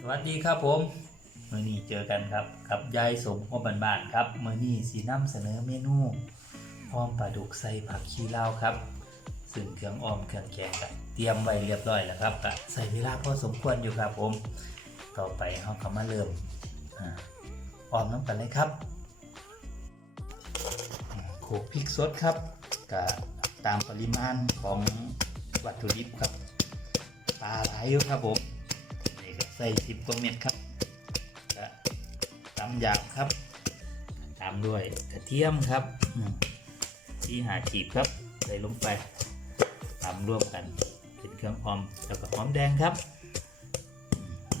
สวัสดีครับผมเมื่อนี้เจอกันครับกับยายสมพ่อบ้านบ้านๆครับเมื่อนี้สีน้ำเสนอเมนูพร้อมปลาดุกใส่ผักชีเลาครับ ซึ่งเครื่องออมเครื่องแกงก็เตรียมไว้เรียบร้อยแล้วครับก็ใส่เวลาพอสมควรอยู่ครับผม ต่อไปเราก็มาเริ่มอาอมน้ำกันเลยครับโขลกพริกสดครับก็ตามปริมาณของวัตถุดิบครับปลาไหลครับผม ใส่สิบกว่าเม็ดครับตำหยาบครับตามด้วยกระเทียมครับที่หาจีบครับ ใส่ลงไปตำรวมกันเป็นเครื่องหอมแล้วก็หอมแดงครับ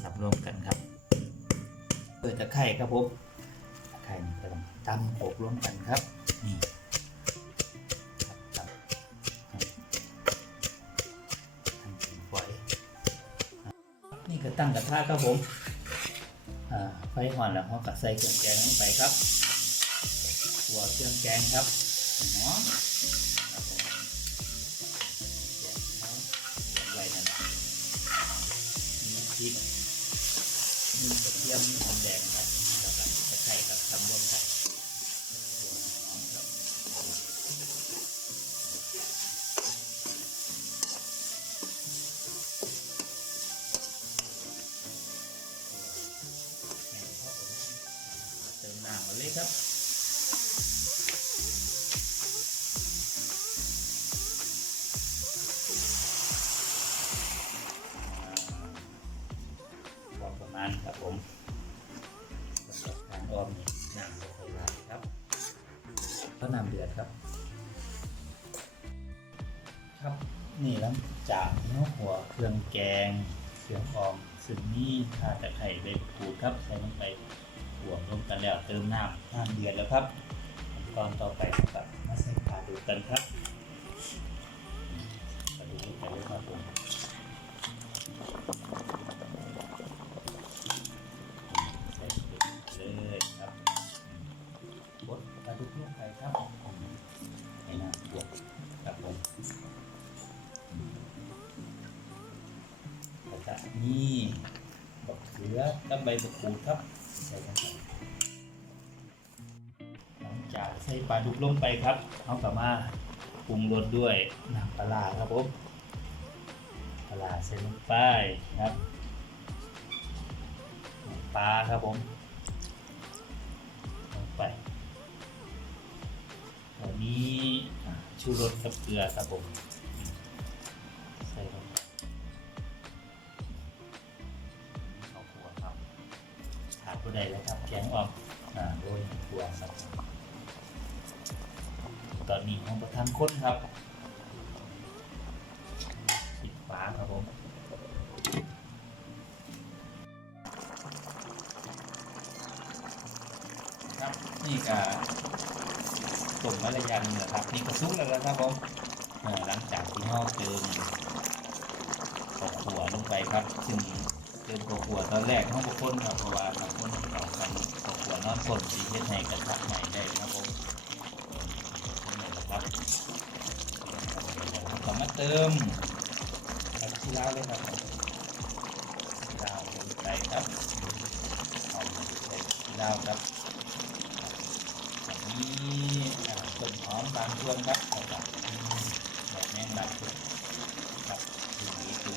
ตำรวมกันครับเปิดตะไคร่ครับผมตะไคร่นี่ก็ต้องตำโขกรวมกันครับนี่ ก็ตั้งกระทะครับผมไฟห่อนแล้วเราก็ใส่เครื่องแกงลงไปครับหัวเครื่องแกงครับหอมครับผมแกงเขาแกงไว้นั่นแหละมีพริกมีกระเทียมมีหอมแดงครับแล้วก็ตะไคร้ครับตำรวมกัน เติมน้ำมาเลยครับพอประมาณครับผมสำหรับการอ้อมนี่น้ำไม่ค่อยไหลครับก็น้ำเดือดครับ ครับนี่หลังจากเนื้อหัวเครื่องแกง เครื่องออมซึ่งนี่ข้าตะไคร้ใบขูดครับใส่ลงไป บวกรวมกันแล้วเติมน้ำน้ำเดือดแล้วครับขั้นตอนต่อไปครับมาใส่ปลาดูกันครับปลาดูลงไปเลยครับผมใส่เลยครับบดปลาดุกลงไปครับให้น้ำบวกครับผมแล้วก็นี่บักเขือกับใบบักกูดครับ ใส่ลงไปหลังจากใส่ปลาดุกลงไปครับเอากลับมาปรุงรสด้วยน้ำปลาครับผมปลาใส่ลงไปครับปลาครับผมลงไปอันนี้ชูรสกับเกลือครับผม ผู้ใดแล้วครับแกงออมอ่าโรยถั่วครับตอนนี้ห้องประทันค้นครับปิดฝาครับผมครับนี่ก็ต้มมะระยำเนี่ยครับนี่ก็ซุกแล้วนะครับผมหลังจากที่เราเติมขวัวลงไปครับซึ่ง เติมข้าวขัวตอนแรกห้องกบคนครับเพราะว่าครับางคนเขากันข้าวขัวนอนสดสีเฮ็ดให้กระทะใหม่ได้ครับผมคนไหนะครับเราก็มาเติมผักชีลาวเลยครับชีลาวลงไปครับเอาใส่ชีลาวครับอันนี้อ่ต้นหอมบางส่วนครับเอาครับแบบแมงดาครับดูดู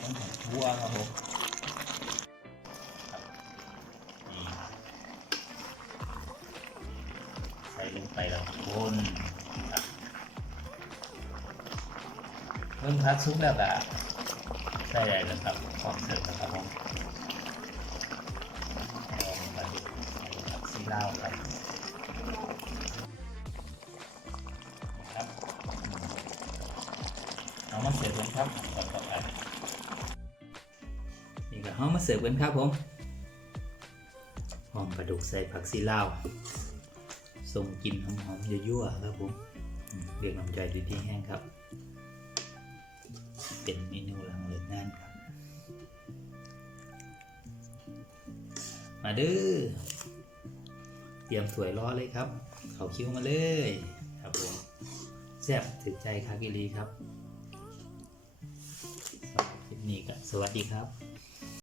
ต้นหอมทั่วครับผม ไปแล้วคนเริ่มพักซุปแล้วก็ได้แล้วครับพร้อมเสร์ฟแล้วครับผมลองมาดูผักซีลาครับครับเอามาเสิร์ฟกันครับต่อต่อไปนี่ก็เอามาเสิร์ฟกันครับผมหอมปลาดุกใส่ผักซีลาว ส่งกลิ่นหอมๆยั่วๆครับผมเรียกน้ำใจดีที่แห้งครับ เป็นเมนูหลังเลิกงานครับ มาเด้อเตรียมถ้วยรอเลยครับ เขาคิ้วมาเลยครับผมแซ่บถึงใจคากิลีครับสำหรับคลิปนี้ก็สวัสดีครับ